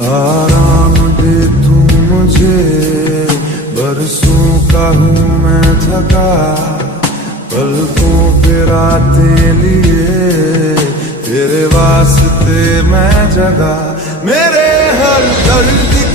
आराम दे तू मुझे, बरसों का हूँ मैं थका, पलकों पे रातें लिए तेरे वास्ते मैं जगा। मेरे हर दर्द